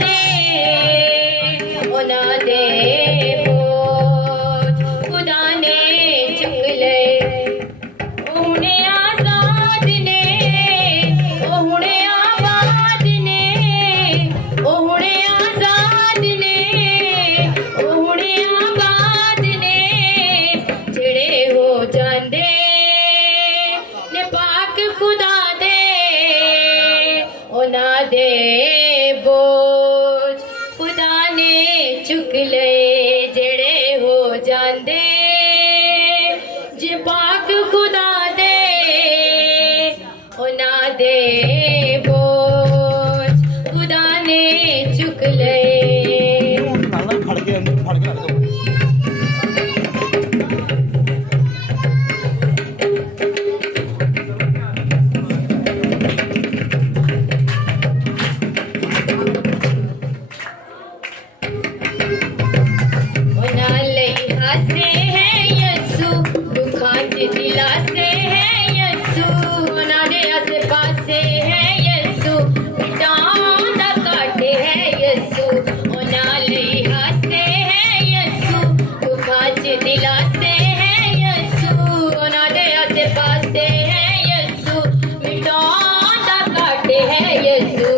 दे उन्हां दे बोझ खुदा ने चुक ले। ओ हुणे आजाद ने, ओ हुणे आबाद ने, ओ हुणे आजाद ने, ओ हुणे आबाद ने, जेड़े हो जांदे ने पाक खुदा दे उन्हां दे बोझ खुदा ने चुक ले। जेड़े हो जांदे जे पाक खुदा दे उन्हां दे बोझ खुदा ने चुक ले। ਨਾਲ ਫੜ ਕੇ ਅੰਦਰ ਫੜ ਕੇ ਰੱਖ ਦੋ। उन्हां लई हासे है यसू, दुखां च दिलासे है यसू, उन्हां दे आसे पासे है यसू, मिटांदा काटे है यसू। उन्हां लई हासे है यसू, दुखां च दिलासे है यसू, उन्हां दे आसे पासे है यसू, मिटांदा काटे है यसू।